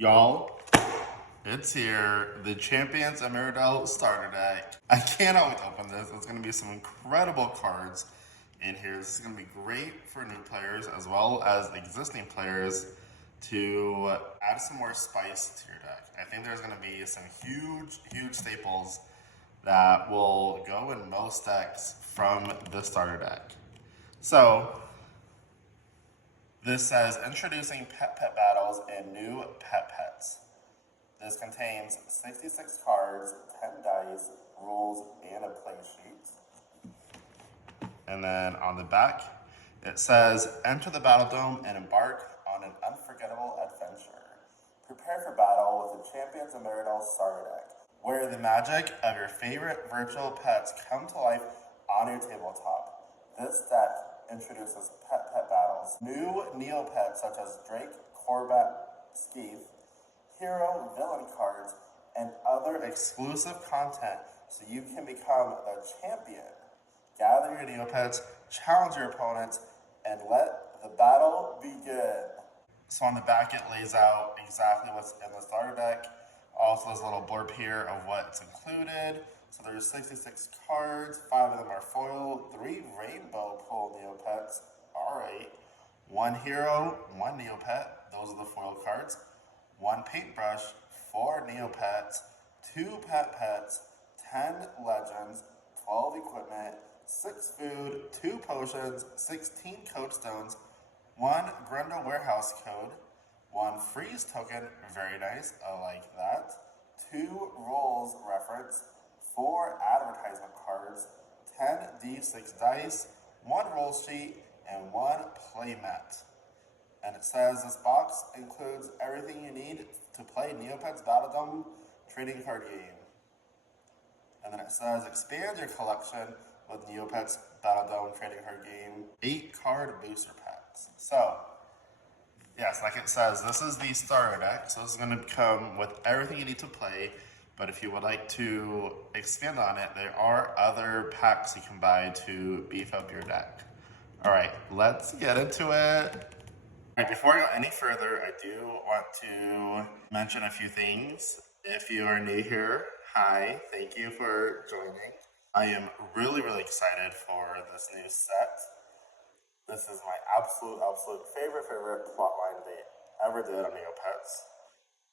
Y'all, it's here. The Champions of Meridell starter deck. I cannot wait to open this. It's going to be some incredible cards in here. This is going to be great for new players as well as existing players to add some more spice to your deck. I think there's going to be some huge staples that will go in most decks from the starter deck. So, this says, introducing Petpet battles and new Petpets. This contains 66 cards, 10 dice, rules, and a play sheet. And then on the back, it says, enter the Battledome and embark on an unforgettable adventure. Prepare for battle with the Champions of Meridell starter deck, where the magic of your favorite virtual pets come to life on your tabletop. This deck introduces Petpet battles, new Neopets such as Drake, Corbat, Skeef, hero, villain cards, and other exclusive content so you can become the champion. Gather your Neopets, challenge your opponents, and let the battle begin. So on the back it lays out exactly what's in the starter deck. Also there's a little blurb here of what's included. So there's 66 cards, 5 of them are foil, 3 rainbow pool Neopets, alright, 1 hero, 1 Neopet, those are the foil cards, 1 paintbrush, 4 Neopets, 2 Petpets, 10 legends, 12 equipment, 6 food, 2 potions, 16 code stones, 1 Grendel warehouse code, 1 freeze token, very nice, I like that, 2 rules reference, 4 advertisement cards, 10 D6 dice, 1 roll sheet, and 1 playmat. And it says this box includes everything you need to play Neopets Battledome trading card game. And then it says expand your collection with Neopets Battledome trading card game 8 card booster packs. So, yes, like it says, this is the starter deck. So this is going to come with everything you need to play. But if you would like to expand on it, there are other packs you can buy to beef up your deck. All right, let's get into it. All right, before I go any further, I do want to mention a few things. If you are new here, hi, thank you for joining. I am really excited for this new set. This is my absolute favorite plotline they ever did on Neopets.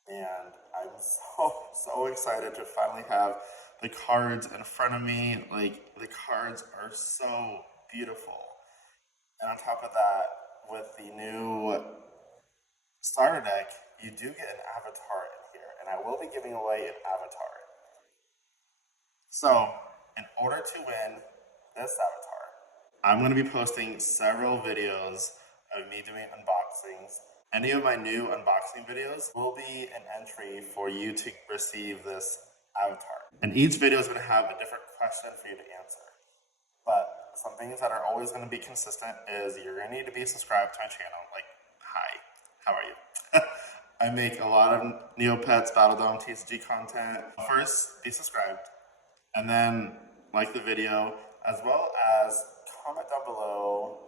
And I'm so excited to finally have the cards in front of me. Like, the cards are so beautiful. And on top of that, with the new starter deck, you do get an avatar in here. And I will be giving away an avatar. So, in order to win this avatar, I'm going to be posting several videos of me doing unboxings. Any of my new unboxing videos will be an entry for you to receive this avatar. And each video is going to have a different question for you to answer. But some things that are always going to be consistent is you're going to need to be subscribed to my channel. Like, hi, how are you? I make a lot of Neopets Battledome TCG content. First, be subscribed. And then like the video, as well as comment down below,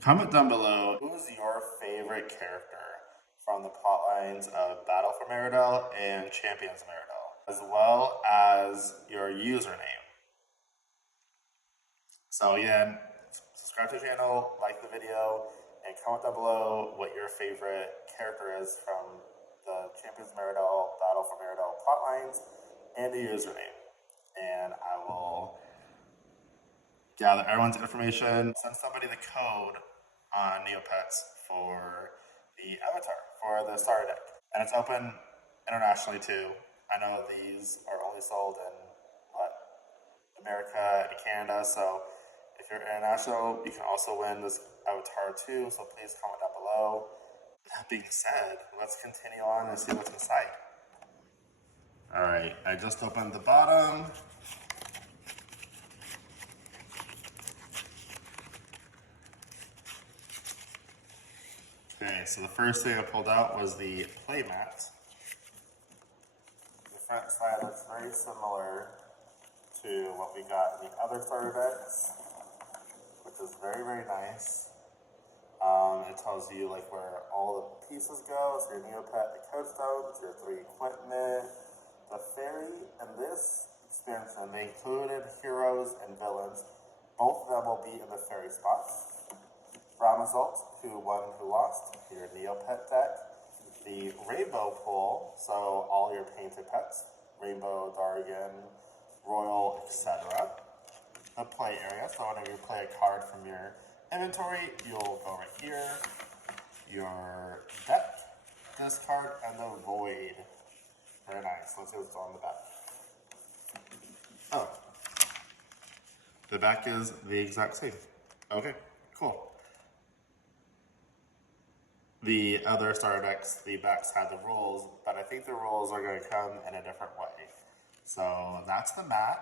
comment down below who's your favorite character from the plotlines of Battle for Meridell and Champions Meridell, as well as your username. So again, subscribe to the channel, like the video, and comment down below what your favorite character is from the Champions Meridell, Battle for Meridell plotlines, and the username. And I will gather everyone's information, send somebody the code on Neopets for the avatar, for the starter deck. And it's open internationally too. I know these are only sold in, America and Canada, so if you're international, you can also win this avatar too, so please comment down below. That being said, let's continue on and see what's inside. Alright, I just opened the bottom. Okay, so the first thing I pulled out was the playmat. The front side looks very similar to what we got in the other starter decks, which is very nice. It tells you like where all the pieces go. So your Neopet, the codestones, your 3 equipment, the fairy, and this expansion, they included heroes and villains. Both of them will be in the fairy spots. Round results, who won, who lost, your Neopet deck. The rainbow pool, so all your painted pets, rainbow, Darigan, royal, etc. The play area, so whenever you play a card from your inventory, you'll go right here. Your deck, discard, and the void. Very nice. Let's see what's on the back. Oh. The back is the exact same. Okay, cool. The other starter decks, the backs had the rules, but I think the rules are going to come in a different way. So that's the mat.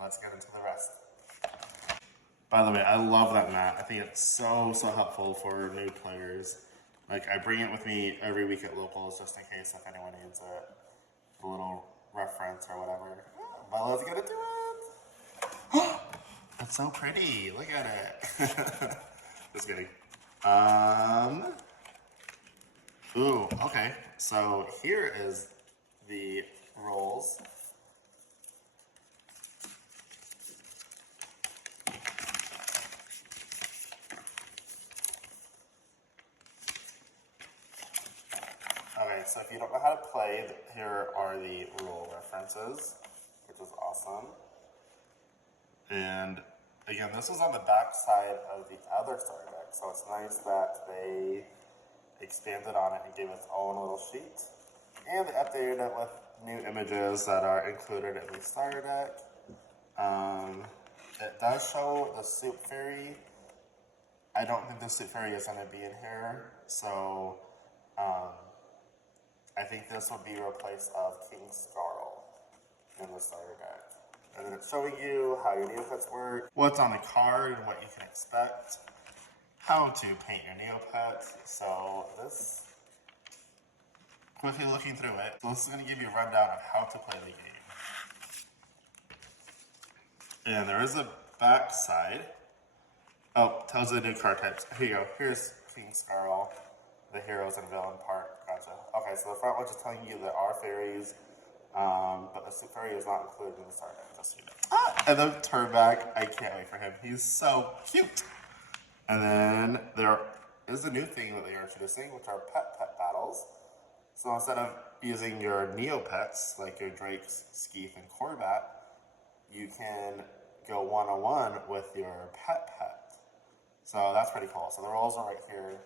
Let's get into the rest. By the way, I love that mat. I think it's so helpful for new players. Like, I bring it with me every week at locals just in case if anyone needs a little reference or whatever. But let's get into it. It's so pretty. Look at it. Just kidding. Ooh, okay. So here is the rolls. Okay, so if you don't know how to play, here are the rule references, which is awesome. And again, this was on the back side of the other starter deck, so it's nice that they expanded on it and gave its own little sheet. And they updated it with new images that are included in the starter deck. It does show the Soup Fairy. I don't think the Soup Fairy is going to be in here, so I think this will be a replace of King Skarl in the starter deck. And then it's showing you how your Neopets work, what's on the card, and what you can expect, how to paint your Neopet. So this, quickly looking through it, so this is going to give you a rundown of how to play the game. And there is a back side. Oh, tells you the new card types. Here you go. Here's King Skarl, the heroes and villain part. Gotcha. Okay, so the front one's just telling you there are fairies, but the Soup Fairy is not included in the starter deck, just so you know. And the turn back, I can't wait for him. He's so cute. And then there is a new thing that they are introducing, which are pet battles. So instead of using your Neopets, like your Drakes, Skeeth, and Corbat, you can go one-on-one with your pet. So that's pretty cool. So the rules are right here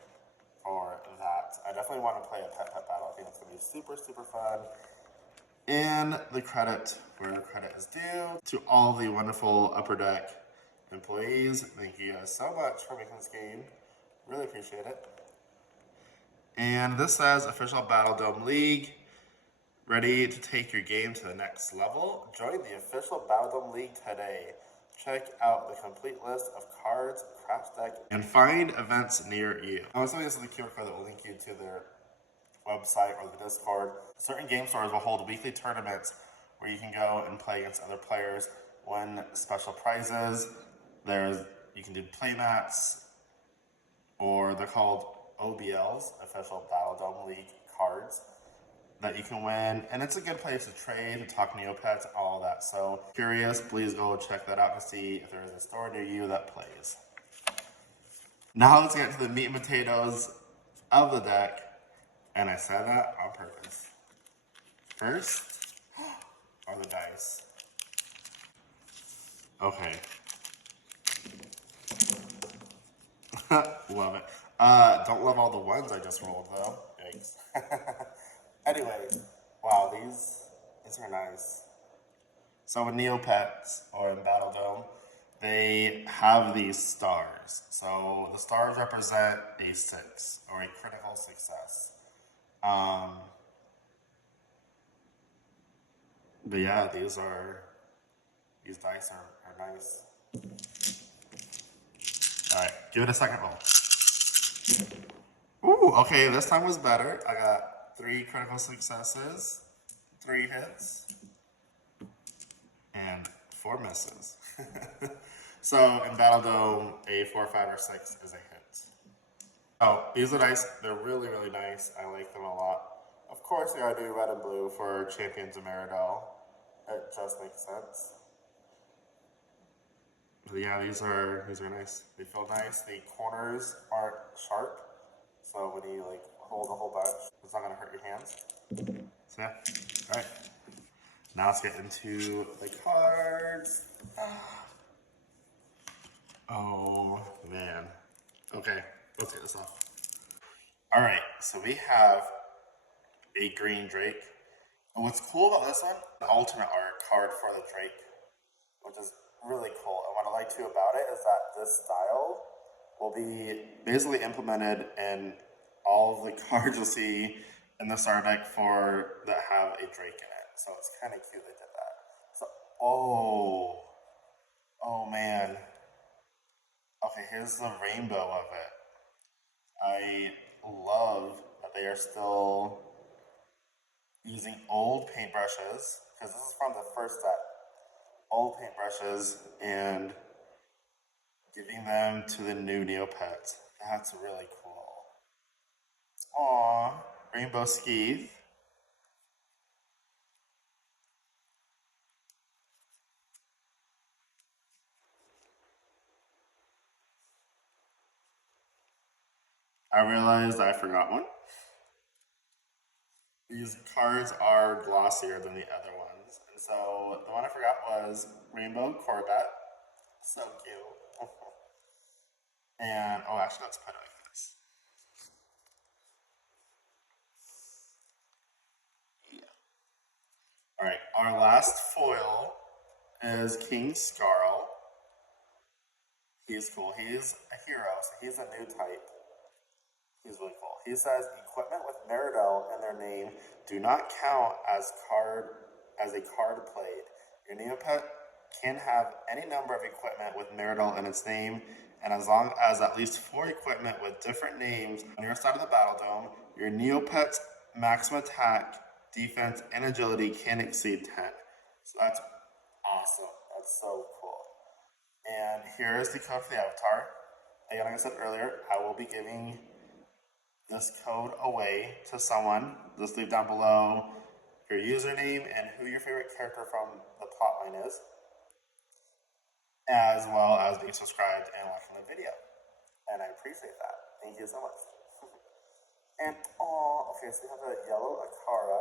for that. I definitely want to play a pet battle. I think it's going to be super fun. And the credit where credit is due to all the wonderful Upper Deck employees. Thank you guys so much for making this game. Really appreciate it. And this says official Battledome League. Ready to take your game to the next level? Join the official Battledome League today. Check out the complete list of cards, craft deck, and find events near you. I'm assuming this is the QR code that will link you to their website or the Discord. Certain game stores will hold weekly tournaments where you can go and play against other players, win special prizes. You can do playmats, or they're called OBLs, official Battledome League cards, that you can win. And it's a good place to trade, to talk Neopets, all that. So, curious, please go check that out to see if there is a store near you that plays. Now let's get to the meat and potatoes of the deck. And I said that on purpose. First are the dice. Okay. Love it. Don't love all the ones I just rolled though. Yikes. Anyway, wow, these are nice. So in Neopets or in Battledome, they have these stars. So the stars represent a 6 or a critical success. But yeah, these dice are nice. Alright, give it a second roll. Ooh, okay, this time was better. I got 3 critical successes, 3 hits, and 4 misses. So in Battledome, a 4, 5, or 6 is a hit. Oh, these are nice. They're really, really nice. I like them a lot. Of course, we gotta do red and blue for Champions of Meridell. It just makes sense. But yeah, these are nice. They feel nice. The corners aren't sharp, so when you like hold a whole bunch, it's not gonna hurt your hands. So yeah, all right. Now let's get into the cards. Oh man. Okay, let's get this off. All right, so we have a green Drake. And what's cool about this one, the alternate art card for the Drake, which is really cool. And what I like too about it is that this style will be basically implemented in all of the cards you'll see in the starter deck for that have a Drake in it. So it's kind of cute they did that. So, oh man. Okay, here's the rainbow of it. I love that they are still using old paintbrushes, because this is from the first set. Old paintbrushes and giving them to the new Neopets. That's really cool. Aww, Rainbow Skeeth. I realized I forgot one. These cards are glossier than the other ones. And so the one I forgot was Rainbow Corvette. So cute. And, oh, actually, let's put it like this. Yeah. All right, our last foil is King Skarl. He's cool. He's a hero, so he's a new type. He's really cool. He says equipment with Meridell in their name do not count as a card played. Your Neopet can have any number of equipment with Meridell in its name, and as long as at least 4 equipment with different names on your side of the Battledome, your Neopet's maximum attack, defense, and agility can exceed 10. So that's awesome. That's so cool. And here is the code for the avatar. Again, like I said earlier, I will be giving this code away to someone. Just leave down below your username and who your favorite character from the plotline is, as well as being subscribed and watching the video. And I appreciate that. Thank you so much. And oh, okay, so we have a yellow Akara,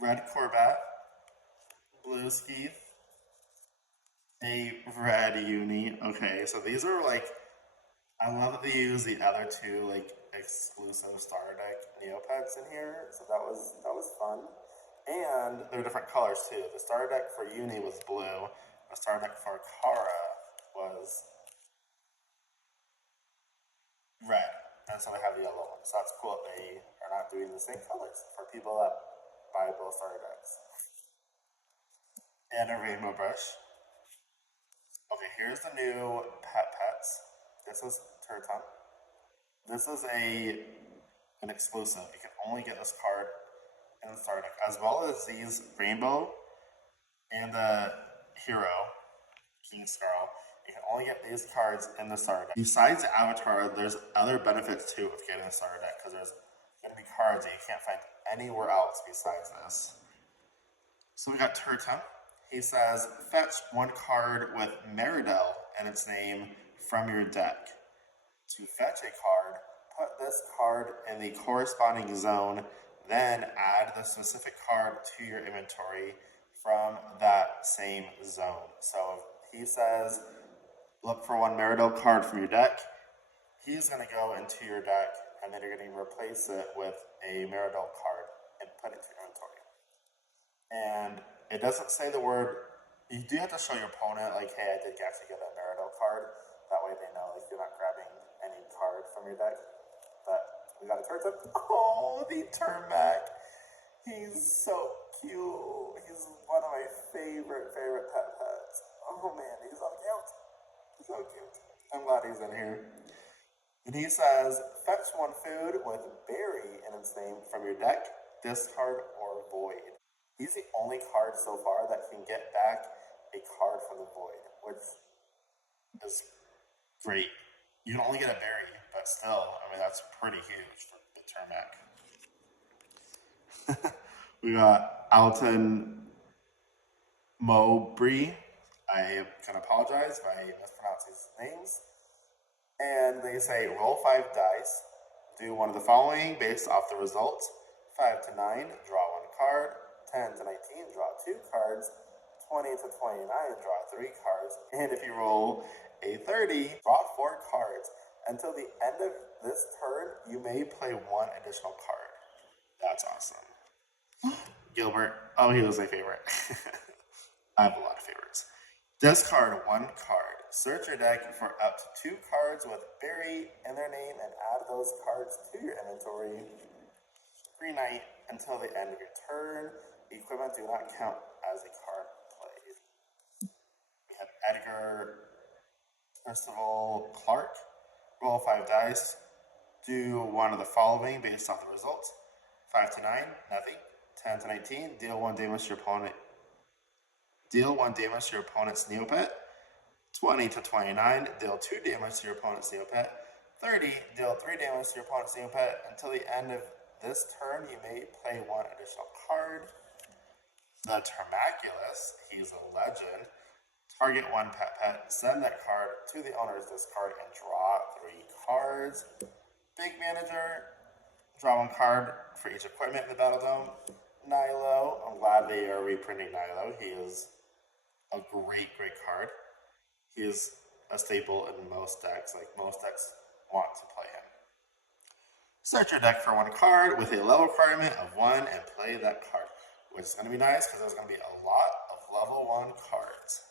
red Corvette, blue Skeeth, a red Uni. Okay, so these are like, I love that they use the other two like exclusive starter deck Neopets in here. So that was fun. And they're different colors too. The starter deck for Uni was blue. The starter deck for Kara was red. And so they have the yellow one. So that's cool that they are not doing the same colors for people that buy both starter decks. And a rainbow brush. Okay, here's the new Petpets. This is Turton. This is an exclusive. You can only get this card in the starter deck, as well as these rainbow and the hero, King Skarl. You can only get these cards in the starter deck. Besides the avatar, there's other benefits too of getting a starter deck, because there's going to be cards that you can't find anywhere else besides this. So we got Turton. He says, fetch 1 card with Meridell in its name from your deck. To fetch a card, put this card in the corresponding zone, then add the specific card to your inventory from that same zone. So if he says, look for 1 Meridell card from your deck, he's going to go into your deck, and then you're going to replace it with a Meridell card and put it to your inventory. And it doesn't say the word. You do have to show your opponent, like, hey, I did actually get that Meridell card. That way they know, like, you're not grabbing any card from your deck. But we got a Turton. Oh, the Turmac. He's so cute. He's one of my favorite petpets. Oh man, he's so cute. He's so cute. I'm glad he's in here. And he says, fetch 1 food with berry in its name from your deck, discard or void. He's the only card so far that can get back a card from the void, which is great. You can only get a berry, but still, I mean, that's pretty huge for the Termac. We got Alton Mowbray. I can apologize if I mispronounce these names. And they say roll 5 dice, do one of the following based off the results. 5 to 9, draw 1 card. 10 to 19, draw 2 cards. 20 to 29, draw 3 cards. And if you roll a 30, draw 4 cards. Until the end of this turn, you may play 1 additional card. That's awesome. Gilbert, oh, he was my favorite. I have a lot of favorites. Discard 1 card. Search your deck for up to 2 cards with berry in their name and add those cards to your inventory. Free night until the end of your turn. Equipment do not count as a card played. We have Edgar Percival Clark. Roll 5 dice. Do one of the following based off the results. 5 to 9, nothing. 10 to 19, deal 1 damage to your opponent. Deal 1 damage to your opponent's Neopet. 20 to 29, deal 2 damage to your opponent's Neopet. 30, deal 3 damage to your opponent's Neopet. Until the end of this turn, you may play 1 additional card. The Termaculus, he's a legend. Target 1 Petpet, send that card to the owner's discard and draw 3 cards. Big Manager, draw 1 card for each equipment in the Battledome. Nilo, I'm glad they are reprinting Nilo. He is a great card. He is a staple in most decks. Like, most decks want to play him. Search your deck for 1 card with a level requirement of 1 and play that card, which is going to be nice because there's going to be a lot of level 1 cards.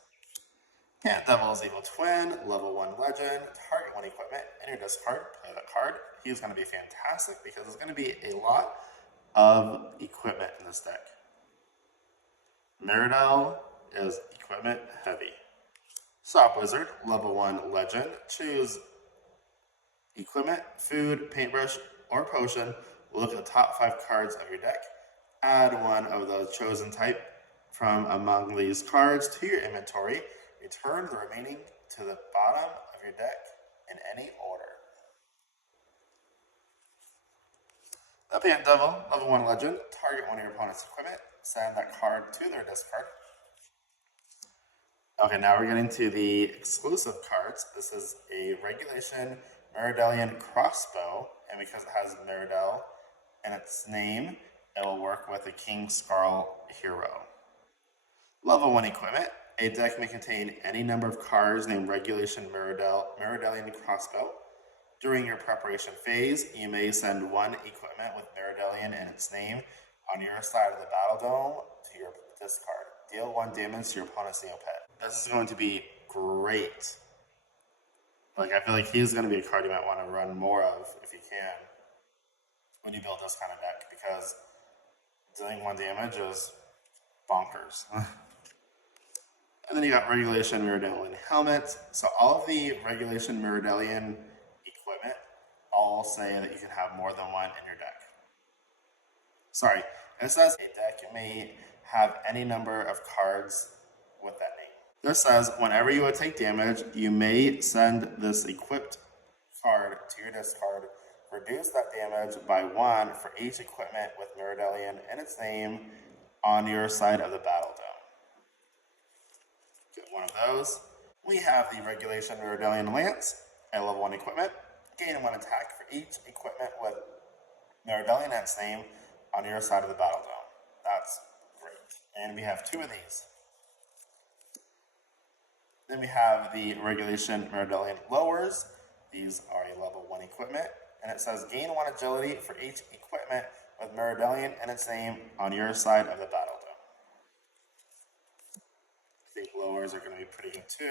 Pant Devil's Evil Twin, level 1 legend, target 1 equipment in your discard, play that card. He's going to be fantastic because there's going to be a lot of equipment in this deck. Meridell is equipment heavy. Stop Wizard, level 1 legend. Choose equipment, food, paintbrush, or potion. Look at the top 5 cards of your deck. Add 1 of the chosen type from among these cards to your inventory. Return the remaining to the bottom of your deck in any order. The Pant Devil, level 1 legend. Target 1 of your opponent's equipment. Send that card to their discard. Okay, now we're getting to the exclusive cards. This is a regulation Meridellian crossbow, and because it has Meridell in its name, it will work with the King Skarl Hero. Level 1 equipment. A deck may contain any number of cards named Regulation Meridellian Crossbow. During your preparation phase, you may send 1 equipment with Meridellian in its name on your side of the Battledome to your discard. Deal 1 damage to your opponent's Neopet. This is going to be great. Like, I feel like he's going to be a card you might want to run more of if you can when you build this kind of deck, because dealing 1 damage is bonkers. And then you got Regulation Meridellian Helmet. So all of the Regulation Meridellian equipment all say that you can have more than 1 in your deck. Sorry, it says a deck may have any number of cards with that name. This says whenever you would take damage, you may send this equipped card to your discard. Reduce that damage by 1 for each equipment with Meridellian in its name on your side of the Battledome. Get 1 of those. We have the Regulation Meridellian Lance, a level 1 equipment. Gain 1 attack for each equipment with Meridellian in its name on your side of the Battledome. That's great. And we have 2 of these. Then we have the Regulation Meridellian Lowers. These are a level 1 equipment. And it says gain 1 agility for each equipment with Meridellian in its name on your side of the Battledome. I think lowers are going to be pretty good too.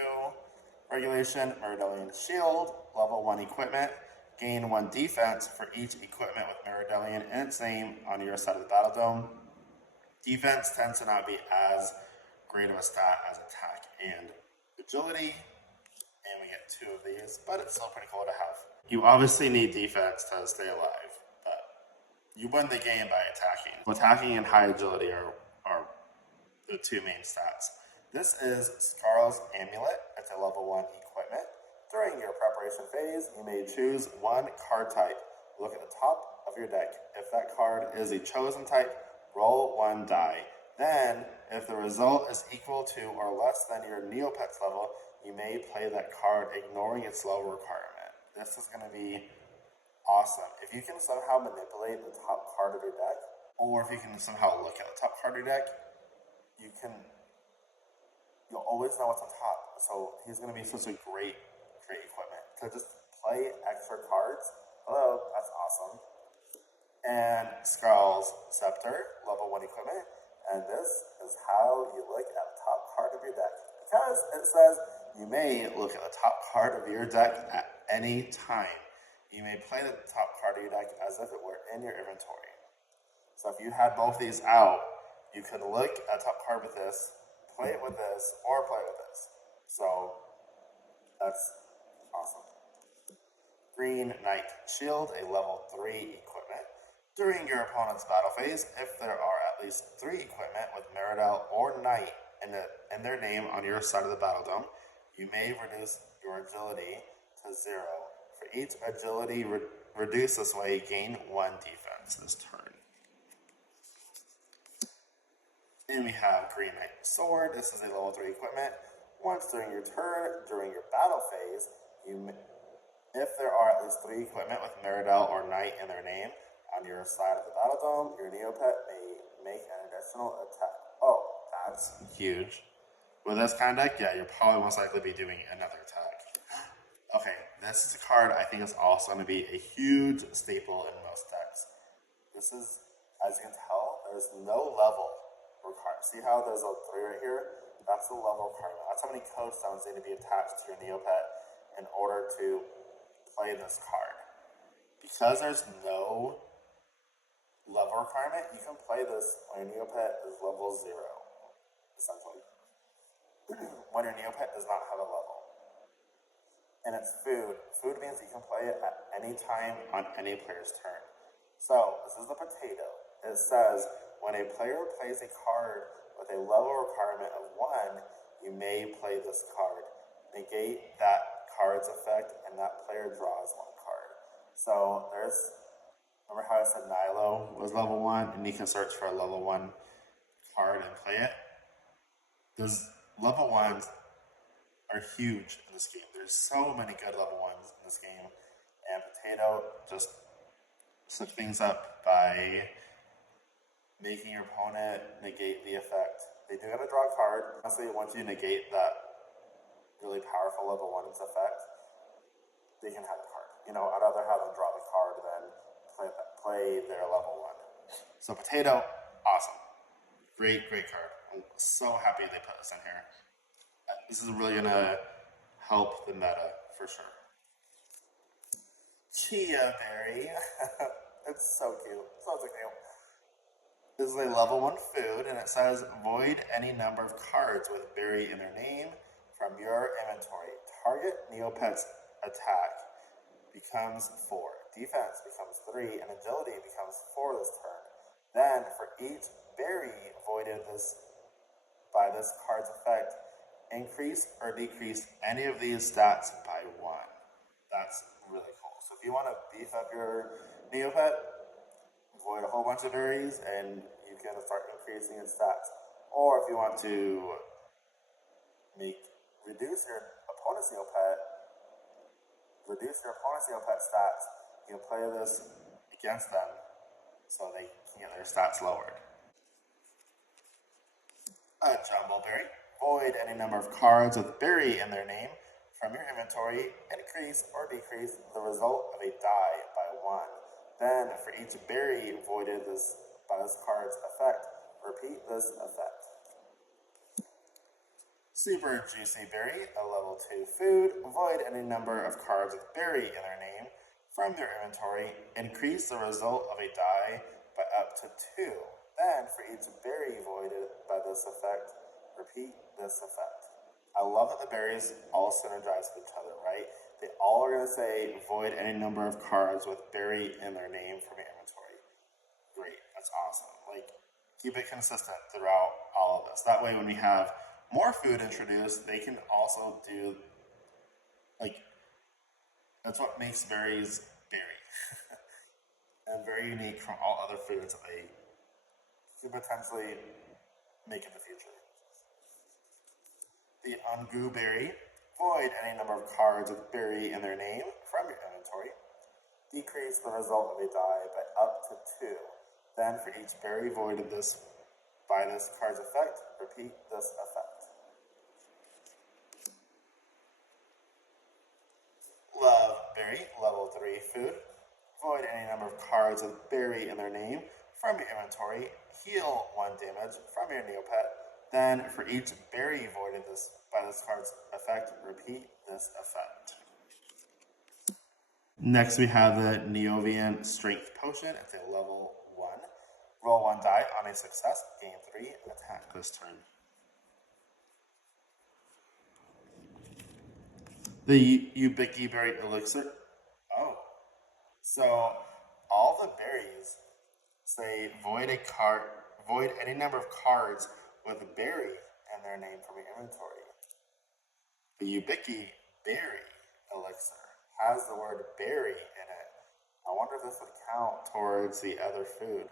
Regulation Meridellian Shield, level 1 equipment. Gain 1 defense for each equipment with Meridellian in its name on your side of the Battledome. Defense tends to not be as great of a stat as attack and agility. And we get 2 of these, but it's still pretty cool to have. You obviously need defense to stay alive, but you win the game by attacking. Attacking and high agility are the 2 main stats. This is Skarl's Amulet. It's a level 1 equipment. During your preparation phase, you may choose one card type. Look at the top of your deck. If that card is a chosen type, roll one die. Then, if the result is equal to or less than your Neopets level, you may play that card ignoring its level requirement. This is going to be awesome. If you can somehow manipulate the top card of your deck, or if you can somehow look at the top card of your deck, you'll always know what's on top. So he's going to be such a great equipment to just play extra cards. Hello, that's awesome. And Skarl's Scepter, level 1 equipment. And this is how you look at the top card of your deck. Because it says you may look at the top card of your deck at any time. You may play the top card of your deck as if it were in your inventory. So if you had both these out, you could look at the top card with this, play it with this, or play with this. So that's awesome. Green Knight Shield, a level 3 equipment. During your opponent's battle phase, if there are at least 3 equipment with Meridell or Knight in their name on your side of the Battledome, you may reduce your agility to 0. For each agility reduced this way, gain 1 defense this turn. And we have Green Knight Sword. This is a level 3 equipment. Once during your turn, during your battle phase, if there are at least 3 equipment with Meridell or Knight in their name on your side of the Battledome, your Neopet may make an additional attack. Oh, that's huge. With this kind of deck, yeah, you'll probably most likely be doing another attack. Okay, this is a card I think is also going to be a huge staple in most decks. This is, as you can tell, there's no level requirement. See how there's a 3 right here? That's the level requirement. That's how many code stones need to be attached to your Neopet in order to play this card. Because there's no level requirement, you can play this when your Neopet is level 0, essentially. When your Neopet does not have a level. And it's food. Food means you can play it at any time on any player's turn. So, this is the potato. It says, when a player plays a card with a level requirement of 1, you may play this card. Negate that card's effect, and that player draws 1 card. So, remember how I said Nilo was level 1, and you can search for a level 1 card and play it? Those level 1s are huge in this game. There's so many good level 1s in this game. And Potato just switch things up by making your opponent negate the effect. They do have to draw a card. Honestly, once you negate that really powerful level 1's effect, they can have the card. I'd rather have them draw the card than play their level 1. So Potato, awesome. Great card. I'm so happy they put this in here. This is really going to help the meta, for sure. Chia Berry. It's so cute. So cute. This is a level 1 food, and it says, void any number of cards with berry in their name from your inventory. Target Neopets attack becomes 4. Defense becomes 3, and agility becomes 4 this turn. Then, for each berry voided by this card's effect, increase or decrease any of these stats by 1. That's really cool. So if you want to beef up your Neopet, void a whole bunch of berries and you can start increasing its stats. Or if you want to reduce your opponent's Neopet stats, you can play this against them so they can get their stats lowered. A Jumbleberry. Void any number of cards with berry in their name from your inventory. Increase or decrease the result of a die by 1. Then, for each berry voided by this card's effect, repeat this effect. Super Juicy Berry, a level 2 food. Void any number of cards with berry in their name from your inventory. Increase the result of a die by up to 2. Then, for each berry voided by this effect, repeat this effect. I love that the berries all synergize with each other, right? They all are going to say, void any number of cards with berry in their name from your inventory. Great, that's awesome. Keep it consistent throughout all of this. That way, when we have more food introduced, they can also do, That's what makes berries berry. And very unique from all other foods that they could potentially make in the future. The Ungu berry. Void any number of cards with berry in their name from your inventory. Decrease the result of a die by up to 2. Then for each berry voided by this card's effect, repeat this effect. Love berry, level 3 food. Void any number of cards with berry in their name from your inventory. Heal 1 damage from your Neopet. Then for each berry voided by this card's effect, repeat this effect. Next we have the Neovian Strength Potion. It's a level 1. Roll 1 die. On a success, gain 3, attack this turn. The Ubiki Berry Elixir. Oh. So all the berries say void any number of cards with a berry in their name from your inventory. The Ubiki Berry Elixir has the word berry in it. I wonder if this would count towards the other food.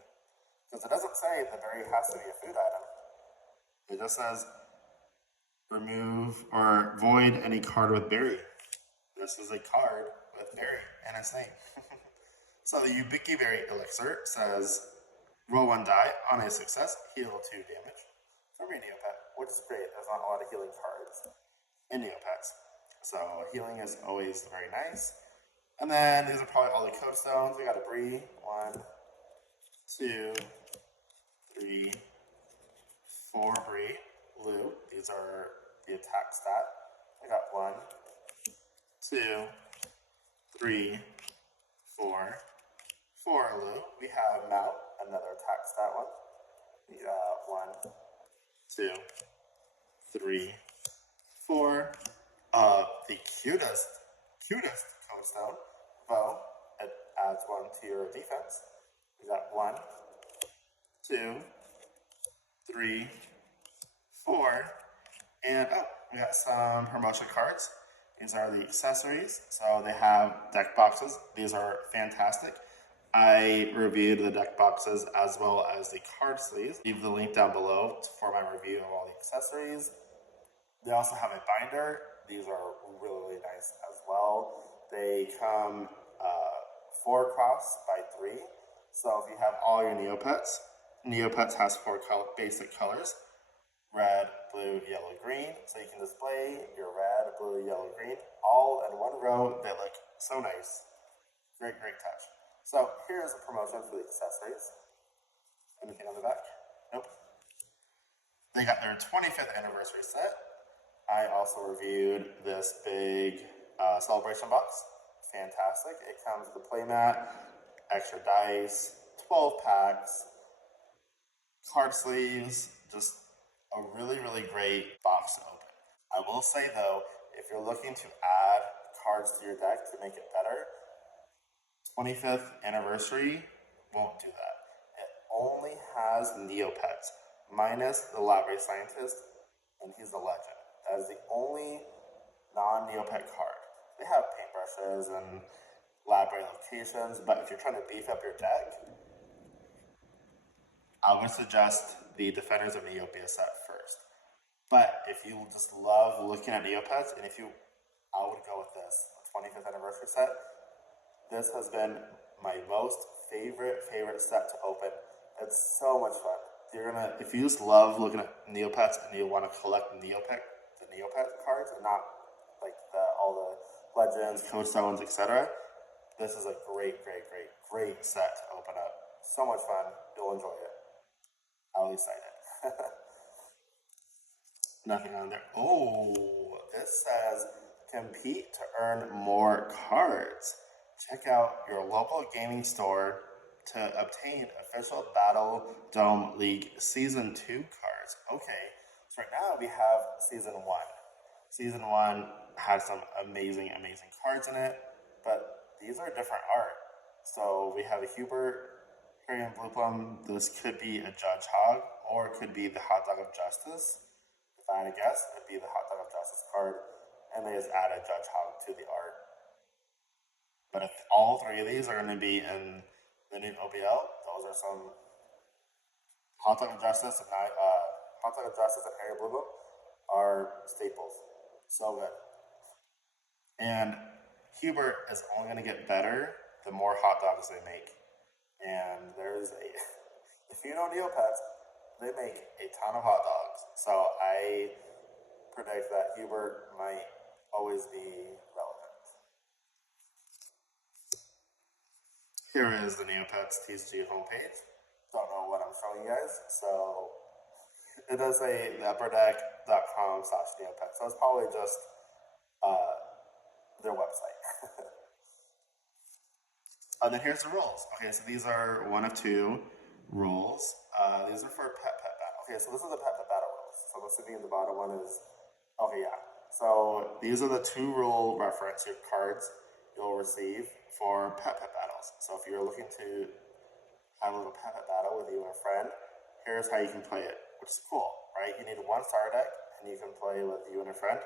Because it doesn't say the berry has to be a food item. It just says remove or void any card with berry. This is a card with berry in its name. So the Ubiki Berry Elixir says roll 1 die. On a success, heal 2 damage from your Neopet, which is great. There's not a lot of healing cards in Neopets. So healing is always very nice. And then these are probably all the code stones. We got a Bree. 1, 2, 3, 4 Bree. Blue. These are the attack stat. I got 1, 2, 3, 4. 4 Lu. We have Mount, another attack stat one. We got 1, 2, 3, 4. The cutest code stone, Bow. It adds 1 to your defense. We got 1, 2, 3, 4. And we got some promotion cards. These are the accessories. So they have deck boxes. These are fantastic. I reviewed the deck boxes as well as the card sleeves. Leave the link down below for my review of all the accessories. They also have a binder. These are really, really nice as well. They come 4 cross by 3. So if you have all your Neopets has 4 basic colors. Red, blue, yellow, green. So you can display your red, blue, yellow, green all in one row. They look so nice. Great, great touch. So here's a promotion for the accessories. Anything on the back? Nope. They got their 25th anniversary set. I also reviewed this big celebration box. Fantastic. It comes with a playmat, extra dice, 12 packs, card sleeves, just a really, really great box to open. I will say though, if you're looking to add cards to your deck to make it better, 25th anniversary won't do that. It only has Neopets, minus the library scientist, and he's a legend. That is the only non-Neopet card. They have paintbrushes and library locations, but if you're trying to beef up your deck, I would suggest the Defenders of Neopet set first. But if you just love looking at Neopets, and I would go with this, the 25th anniversary set. This has been my most favorite set to open. It's so much fun. If you just love looking at Neopets and you want to collect the Neopet cards and not like all the legends, code stones, etc. This is a great set to open up. So much fun. You'll enjoy it. I'll at least say it. Nothing on there. Oh, this says compete to earn more cards. Check out your local gaming store to obtain official Battledome League Season 2 cards. Okay, so right now we have Season 1. Season 1 had some amazing cards in it, but these are different art. So we have a Hubert, Harry and Blue Plum. This could be a Judge Hog, or it could be the Hot Dog of Justice. If I had to guess, it'd be the Hot Dog of Justice card, and they just added Judge Hog to the art. But if all three of these are going to be in the new OBL, those are some Hot Dog of Justice and Hot Dog of Justice and Harry Blue are staples. So good. And Hubert is only going to get better the more hot dogs they make. And there's a, if you know Neopets, they make a ton of hot dogs. So I predict that Hubert might always be relevant. Here is the Neopets TCG homepage. Don't know what I'm showing you guys, so it does say upperdeck.com/Neopets. So it's probably just their website. And then here's the rules. Okay, so these are one of two rules. These are for Petpet battle. Okay, so this is the Petpet battle rules. So I'm assuming the bottom one is, okay, yeah. So these are the two rule reference cards you'll receive for Petpet battles. So if you're looking to have a little Petpet battle with you and a friend, here's how you can play it, which is cool, right? You need one starter deck, and you can play with you and a friend.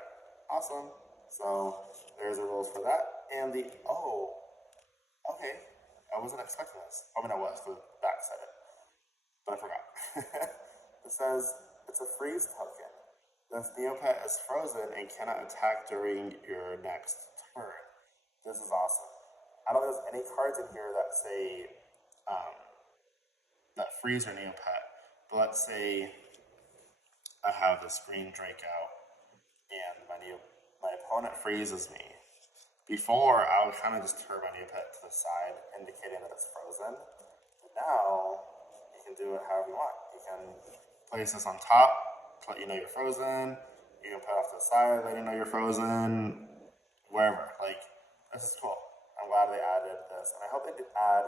Awesome. So there's the rules for that. And the, okay, I wasn't expecting this. I mean, I was, because the back said it, but I forgot. It says, it's a freeze token. This Neopet is frozen and cannot attack during your next turn. This is awesome. I don't think there's any cards in here that say, that freeze your Neopet, but let's say I have this green Drake out, and my opponent freezes me. Before, I would kind of just turn my Neopet to the side, indicating that it's frozen. But now, you can do it however you want. You can place this on top, let you know you're frozen. You can put it off to the side, let you know you're frozen. Wherever. Like, this is cool. I'm glad they added this. And I hope they do add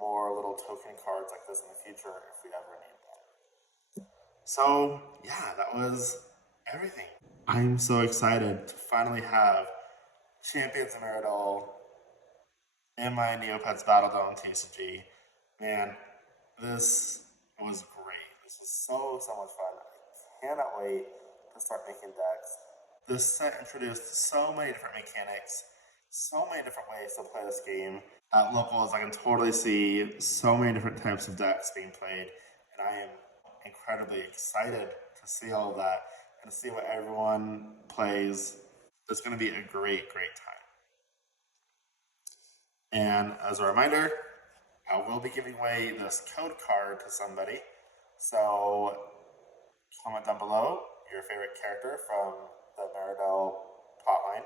more little token cards like this in the future if we ever need them. So, yeah, that was everything. I'm so excited to finally have Champions of Meridell in my Neopets Battledome TCG. Man, this was great. This was so much fun. I cannot wait to start making decks. This set introduced so many different mechanics, so many different ways to play this game. At locals, I can totally see so many different types of decks being played, and I am incredibly excited to see all of that and to see what everyone plays. It's going to be a great time. And as a reminder, I will be giving away this code card to somebody. So comment down below your favorite character from the Meridell plotline,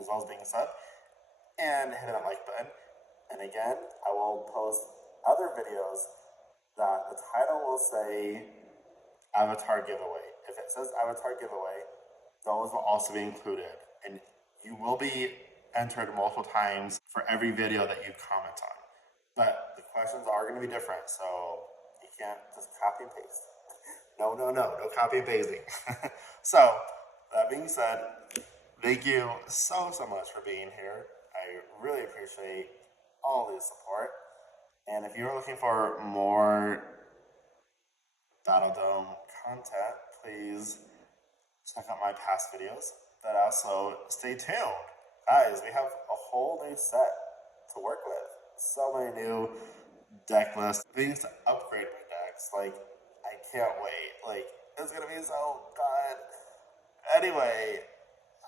as well as being a sub, and hit that like button. And again, I will post other videos that the title will say Avatar Giveaway. If it says Avatar Giveaway, those will also be included. And you will be entered multiple times for every video that you comment on. But the questions are going to be different, so you can't just copy and paste. No copy and pasting. So, that being said, thank you so much for being here. I really appreciate all the support. And if you're looking for more Battledome content, please check out my past videos. But also, stay tuned. Guys, we have a whole new set to work with. So many new deck lists, things to upgrade my decks. Like, I can't wait. Like, it's gonna be so good. Anyway,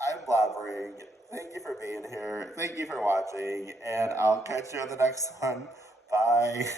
I'm blabbering. Thank you for being here. Thank you for watching. And I'll catch you on the next one. Bye.